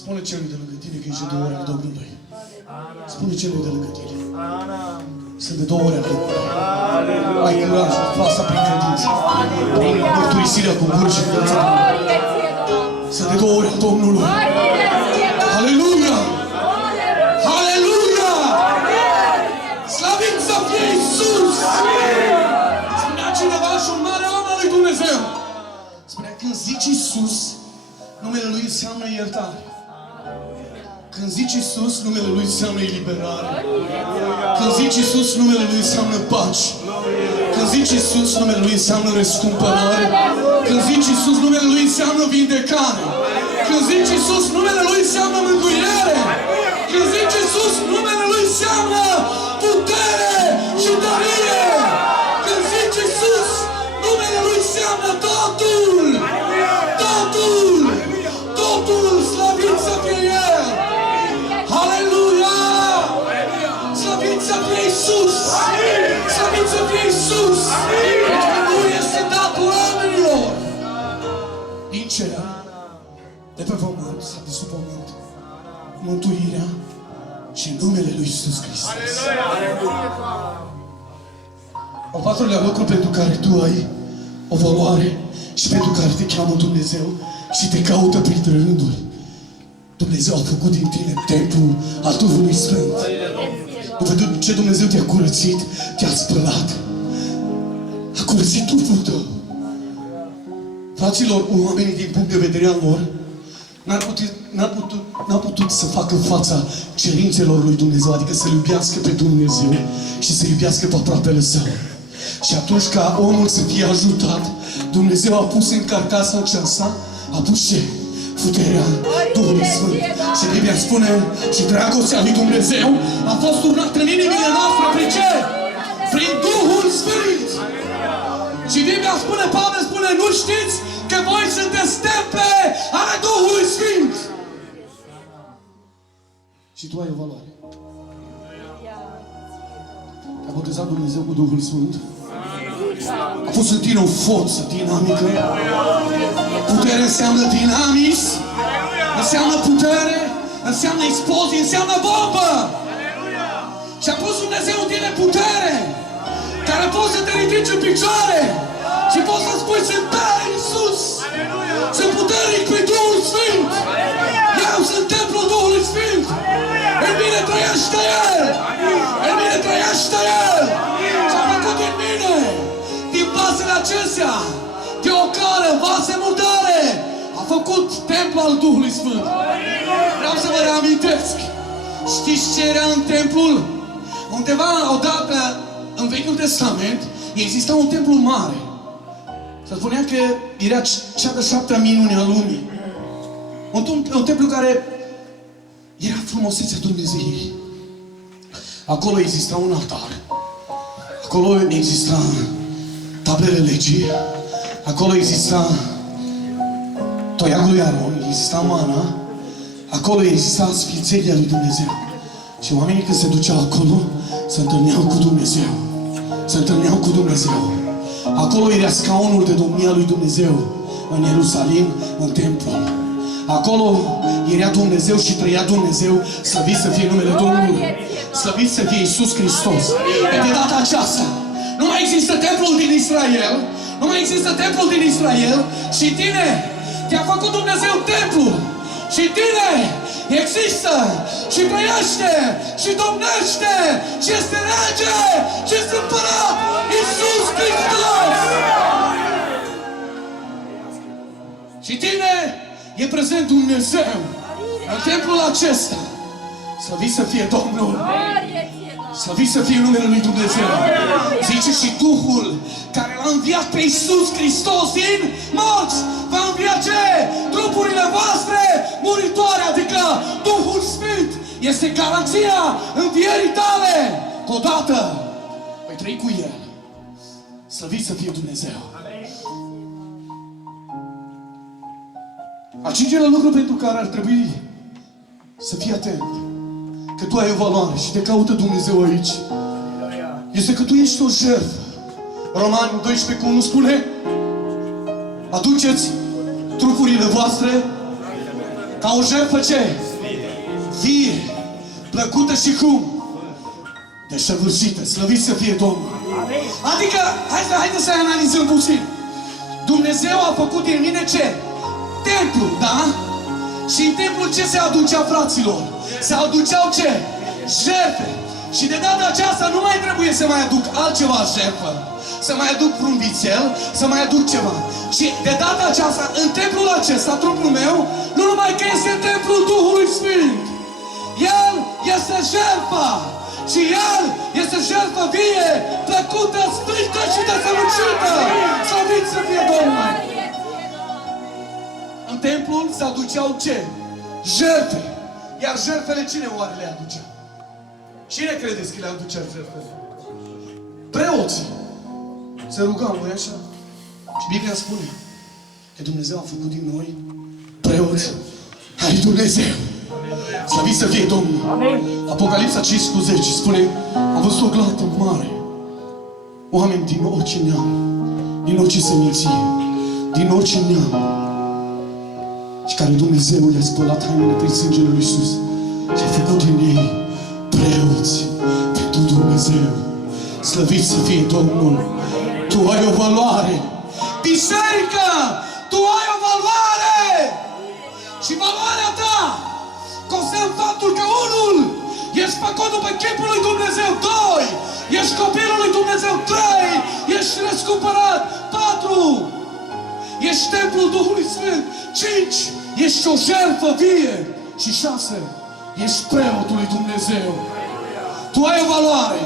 Spune celui de lângă tine că ești de 2 ori al Domnului. Spune celui de lângă tine. Sunt de 2 ori al Domnului. Ai curaj, fă asta prin credință. Mărturisirea cu gură și viața. Sunt de 2 ori al Domnului. Aleluia! Aleluia! Slăvit să fie Iisus! Spunea cineva și un mare om al lui Dumnezeu. Spunea, când zici Iisus, numele Lui înseamnă iertare. Când zici Iisus, numele Lui înseamnă eliberare. Când zici Iisus, numele Lui înseamnă pace. Când zici Iisus, numele Lui înseamnă răscumpărare. Când zici Iisus, numele Lui înseamnă vindecare. Când zici Iisus, numele Lui înseamnă mântuire. Când zici Iisus, numele Lui înseamnă putere și dărie. Când zici Iisus, numele Lui înseamnă totul. Totul. Totul. Slăvit să fie El. Aleluia! Slăvit să fie Iisus! Slăvit să fie Iisus! Pentru că Nu este dat oamenilor din cer, de pe pământ sau de sub pământ, mântuirea și numele Lui Iisus Hristos. Al patrulea lucru pentru care tu ai o valoare și pentru care te cheamă Dumnezeu și te caută printre rânduri. Dumnezeu a făcut din tine templul al Duhului Sfânt. După ce Dumnezeu te-a curățit, te-a spălat. A curățit trupul tău. Fraților, oamenii din punct de vedere al lor n-a putut să facă fața cerințelor lui Dumnezeu, adică să-L iubească pe Dumnezeu și să iubească pe aproapele său. Și atunci ca omul să fie ajutat, Dumnezeu a pus în carcasa aceasta, a pus ce? Puterea Duhului Sfânt. Și Biblia spune, și dragostea lui Dumnezeu a fost turnată în inimile noastre. Prin ce? Prin Duhul Sfânt. Și Biblia spune, Pavel spune, nu știți că voi sunteți temple ale Duhului Sfânt. Și tu ai o valoare. Te-a botezat Dumnezeu cu Duhul Sfânt. A pus în tine o forță dinamică. Putere înseamnă dinamism, înseamnă putere, înseamnă explozie, înseamnă bombă. Și a pus Dumnezeu în tine putere, care poți să te ridici în picioare și poți să spui, sunt tare Iisus, sunt puternic prin Duhul Sfânt. Eu sunt templul Duhului Sfânt. În mine trăiește El. În mine trăiește El. Și a făcut din mine, din vasele acestea, de o care vase murdare, a făcut templu al Duhului Sfânt. Vreau să vă reamintesc. Știți ce era în templul? Undeva, odată, în Vechiul Testament, exista un templu mare. Se spunea că era cea de 7-a minune a lumii. Un templu care era frumusețea Dumnezeirii. Acolo exista un altar. Acolo exista tablele legii. Acolo exista toiagul lui Aron, exista mana. Acolo exista sfințenia lui Dumnezeu. Și oamenii când se duceau acolo, se întâlneau cu Dumnezeu. Se întâlneau cu Dumnezeu. Acolo era scaunul de domnia lui Dumnezeu. În Ierusalim, în templu. Acolo era Dumnezeu și trăia Dumnezeu. Slăvit să fie numele Domnului. Slăvit să fie Iisus Hristos. De data aceasta, nu mai există templul din Israel. Nu mai există templul din Israel. Și tine, te-a făcut Dumnezeu templul. Și tine există și trăiește și domnește și este rege și este împărat Iisus Hristos. Și tine e prezent Dumnezeu în templul acesta. Slăvit să fie Domnul. Slăvit să fie numele lui Dumnezeu. Zice și Duhul care l-a înviat pe Iisus Hristos din morți va învia ce? Trupurile voastre muritoare, adică Duhul Sfânt este garanția învierii tale. Odată vei trăi cu El. Slăvit să fie Dumnezeu. Al cincelea lucru pentru care ar trebui să fii atent, că tu ai o valoare și te caută Dumnezeu aici, este că tu ești o jertfă. Romani 12:1 spune: aduceți trupurile voastre Ca o jertfă ce? Vie, plăcută și cum? Desăvârșită, slăvit să fie Domnul. Adică, haideți să analizăm puțin. Dumnezeu a făcut din mine ce? Templu, da? Și în templul ce se aducea, fraților? Se aduceau ce? Jertfe. Și de data aceasta nu mai trebuie să mai aduc altceva jertfă. Să mai aduc un vițel, să mai aduc ceva. Și de data aceasta, în templul acesta, trupul meu, nu numai că este templul Duhului Sfânt. El este jertfa. Și El este jertfă vie, plăcută, sfântă și desăvârșită. Slăvit să fie Domnul! În templul se aduceau ce? Jertfe. Iar jertfele cine oare le aducea? Cine credeți că le aducea jertfele? Preoții. Se rugau, nu așa? Și Biblia spune că Dumnezeu a făcut din noi preoți ai Dumnezeu. Slăvit să fie Domnul! Apocalipsa 5:10 spune: am văzut o gloată mare, oameni din orice neam, din orice seminție, din orice neam, și care Dumnezeu le-a spălat hainele prin sângele lui Iisus și a făcut din ei preoți pentru Dumnezeu. Slăvit să fie Domnul! Tu ai o valoare! Biserică! Tu ai o valoare! Și valoarea ta constă în faptul că unul, ești făcut după chipul lui Dumnezeu. 2, ești copilul lui Dumnezeu. 3, ești răscumpărat. 4, ești templul Duhului Sfânt. 5, ești o jertfă vie. Și 6, ești preotul lui Dumnezeu. Tu ai o valoare.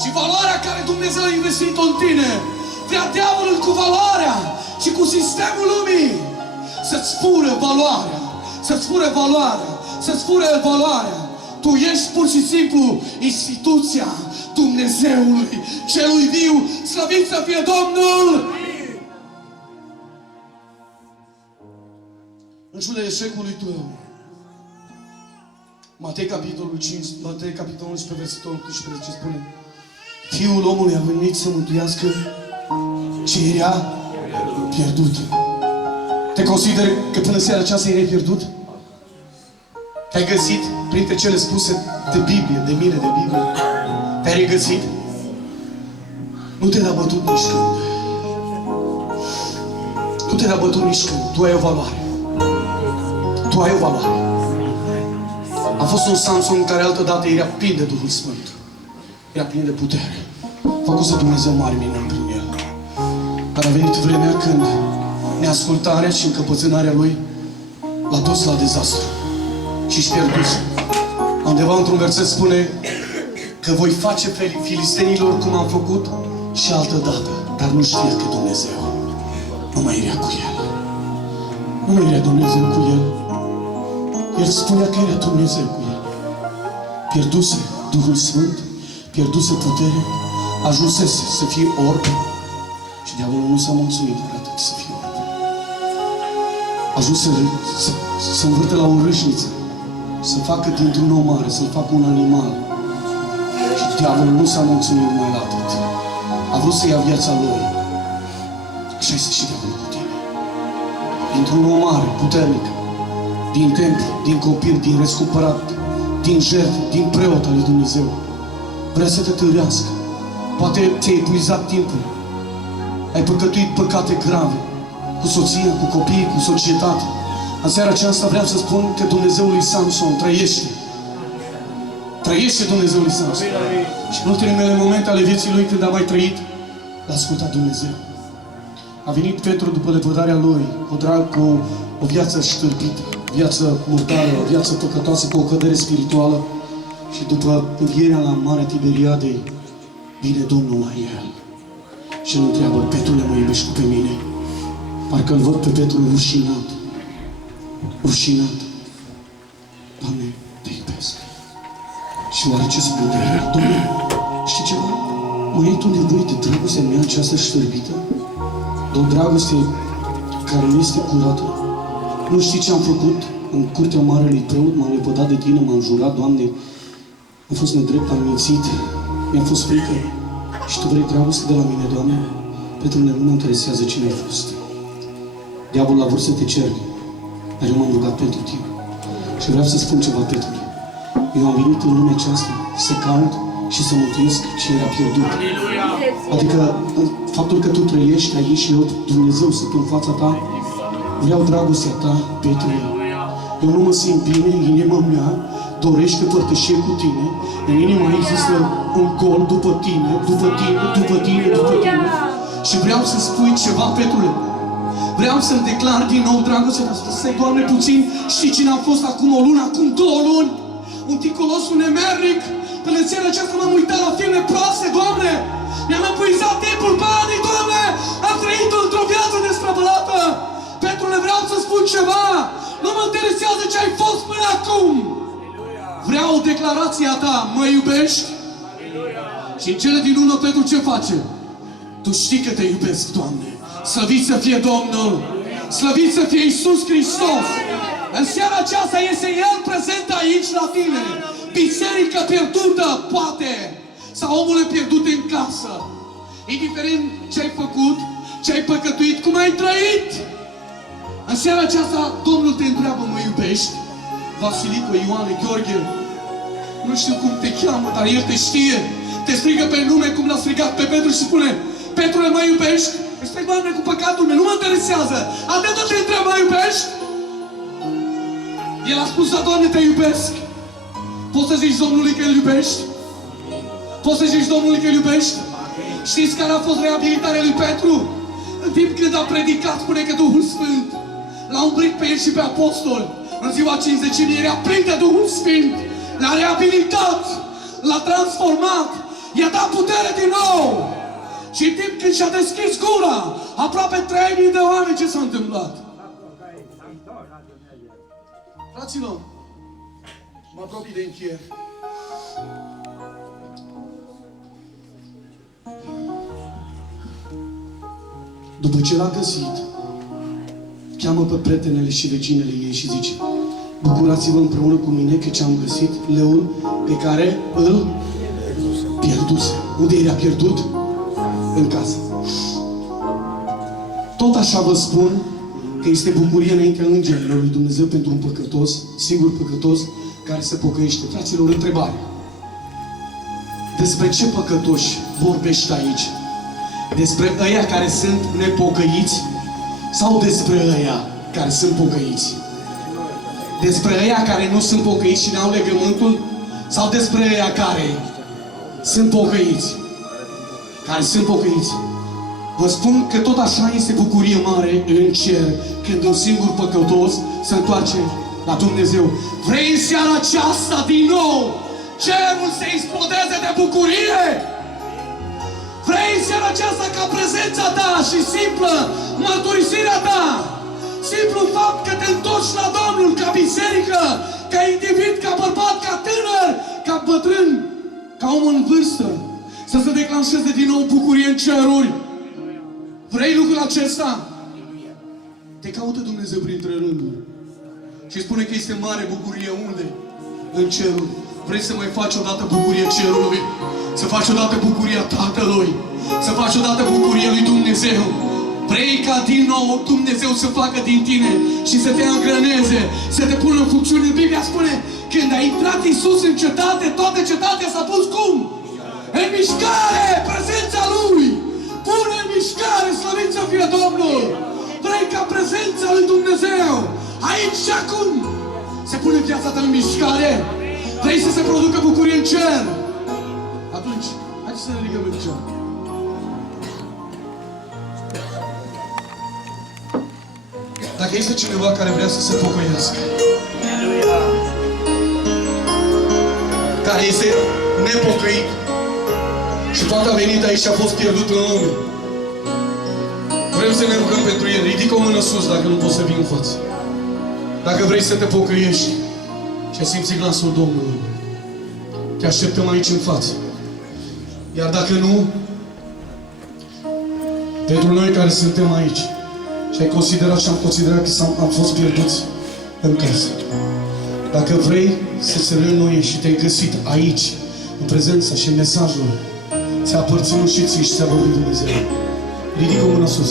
Și valoarea care Dumnezeu a investit-o în tine, vrea diavolul cu valoarea și cu sistemul lumii să-ți fură valoarea. Să-ți fure valoarea, să-ți fure valoarea. Tu ești pur și simplu instituția Dumnezeului celui viu. Slăvit să fie Domnul! În ciuda eșecului tău, Matei capitolul 5, Matei capitolul 11, versetul 18 spune: Fiul omului a venit să mântuiască ce era pierdut. Te consideri că până seara aceasta erai pierdut? Te-ai găsit printre cele spuse de Biblie, de mine, de Biblie? Te-ai regăsit? Nu te-a bătut nici când. Nu te-a bătut nici când. Tu ai o valoare. Tu ai o valoare. A fost un Samson care altădată era plin de Duhul Sfânt. Era plin de putere. Făcuse Dumnezeu mari minuni prin el. Dar a venit vremea când neascultarea și încăpățânarea lui l-a dus la dezastru. Și-și pierduse. Undeva într-un verset spune că voi face filistenilor cum am făcut și altă dată. Dar nu știa că Dumnezeu nu mai era cu el. Nu mai era Dumnezeu cu el. El spunea că era Dumnezeu cu el. Pierduse Duhul Sfânt, pierduse putere, ajunsese să fie orb. Și diavolul nu s-a mulțumit doar atât să fie orb. Ajuns să învârte la o râșniță, să facă dintr-un om mare, să-l facă un animal. Și diavolul nu s-a mulțumit numai la atât. A vrut să ia viața lui. Așa este și diavolul cu tine. Dintr-un om mare, puternic, din templu, din copil, din răscumpărat, din jertfă, din preot al lui Dumnezeu, vrea să te târâiască. Poate ți-ai epuizat timpul. Ai păcătuit păcate grave cu soția, cu copiii, cu societatea. În seara aceasta vreau să spun că Dumnezeul lui Samson trăiește. Trăiește Dumnezeul lui Samson. Și în ultimele momente ale vieții lui, când a mai trăit, l-a ascultat Dumnezeu. A venit Petru după lepădarea lui, cu o viață ștârpită, o viață murdară, o viață păcătoasă, cu o cădere spirituală. Și după învierea la Marea Tiberiadei, vine Domnul la el. Și îl întreabă: Petrule, mă iubești pe mine? Parcă îl văd pe Petru rușinat. Rușinat. Doamne, te iubesc. Și oare ce spune el? Doamne, știi ceva? Mă iei tu nevoie de dragostea mea aceasta ștărbită? De o dragoste care nu este curată? Nu știi ce am făcut în curtea marelui preot? M-am lepădat de tine, m-am jurat, Doamne, am fost nedrept, am mințit, mi-a fost frică. Și tu vrei dragoste de la mine, Doamne? Pentru mine nu mă interesează cine ai fost. Diavolul a vrut să te cerne. Dar eu m-am rugat pentru tine. Și vreau să spun ceva, Petru. Eu am venit în lumea aceasta să caut și să mântuiesc ce era pierdut. Adică faptul că tu trăiești aici și eu, Dumnezeu, sunt în fața ta, vreau dragostea ta, Petru. Eu nu mă simt bine, inima mea dorește părtășie cu tine. În inima există un gol după tine, după tine, după tine, după tine. Și vreau să spui ceva, Petrule. Vreau să-mi declar din nou dragostea ta. Stai, Doamne, puțin. Știi cine a fost acum o lună, acum 2 luni? Un ticolos, un nemernic. Până în seara aceasta m-am uitat la filme proaste, Doamne. Mi-am epuizat timpul, banii, Doamne. Am trăit într-o viață desprăbălată. Petrule, vreau să spun ceva. Nu mă interesează ce ai fost până acum. Vreau declarația ta. Mă iubești? Și în cele din urmă, Petru, ce face? Tu știi că te iubesc, Doamne. Slăvit să fie Domnul! Slăvit să fie Iisus Hristos! În seara aceasta este El prezent aici la tine. Biserica pierdută, poate. Sau omul pierdut în casă. Indiferent ce ai făcut, ce ai păcătuit, cum ai trăit. În seara aceasta Domnul te întreabă, mă iubești? Vasilico, Ioane, Gheorghe, nu știu cum te cheamă, dar El te știe. Te strigă pe nume cum l-a strigat pe Petru și spune, Petrule, mă iubești? Stai, Doamne, cu păcatul meu, nu mă interesează. Atâta te întreb, mă iubești? El a spus, da, Doamne, te iubesc. Poți să zici Domnului că îl iubești? Poți să zici Domnului că îl iubești? Știți care a fost reabilitarea lui Petru? În timp când a predicat, spune că Duhul Sfânt l-a umbrit pe el și pe apostol. În ziua 50 era plin de Duhul Sfânt. L-a reabilitat, l-a transformat, i-a dat putere din nou. Și în timp când și-a deschis gura, aproape 3.000 de oameni, ce s-a întâmplat? Fraților, mă apropii de încheiere. După ce l-a găsit, cheamă pe prietenele și vecinele ei și zice, bucurați-vă împreună cu mine că ce-am găsit leul pe care îl pierduse. Unde era pierdut? În casă. Tot așa vă spun că este bucurie înaintea îngerilor lui Dumnezeu pentru un păcătos, singur păcătos, care se pocăiește. Fraților, întrebare. Despre ce păcătoși vorbești aici? Despre ăia care sunt nepocăiți sau despre ăia care sunt pocăiți? Despre ăia care nu sunt pocăiți și n-au legământul sau despre ăia care sunt pocăiți? Care sunt pocăiți. Vă spun că tot așa este bucurie mare în cer când un singur păcătos se întoarce la Dumnezeu. Vrei în seara aceasta din nou cerul să explodeze de bucurie? Vrei în seara aceasta ca prezența ta și simplă mărturisirea ta, simplu fapt că te întorci la Domnul ca biserică, ca individ, ca bărbat, ca tânăr, ca bătrân, ca om în vârstă, să se declanșeze din nou bucurie în ceruri. Vrei lucrul acesta? Te caută Dumnezeu printre rânduri și spune că este mare bucurie unde? În ceruri. Vrei să mai faci odată bucurie cerului? Să faci odată bucuria Tatălui? Să faci odată bucuria lui Dumnezeu? Vrei ca din nou Dumnezeu să facă din tine și să te îngrăneze, să te pună în funcțiune? Biblia spune, când a intrat Iisus în cetate, toată cetatea s-a pus cum? În mișcare! Prezența Lui! Pune în mișcare, slăvit să fie Domnul! Vrei ca prezența lui Dumnezeu aici și acum se pune viața ta în mișcare? Vrei să se producă bucurie în cer? Atunci, haideți să ne ridicăm în picioare. Dacă este cineva care vrea să se pocăiască, care este nepocăit și poate a venit aici și a fost pierdut în lume, vrem să ne rugăm pentru el. Ridică o mână sus dacă nu poți să vii în față. Dacă vrei să te pocăiești și simți glasul Domnului, te așteptăm aici în față. Iar dacă nu, pentru noi care suntem aici și ai considerat și am considerat că am fost pierduți în casă, dacă vrei să se reînnoiești și te-ai găsit aici, în prezența și în mesajul, ți-a aparținut și ție și ți-a vorbit Dumnezeu, ridică o mână sus.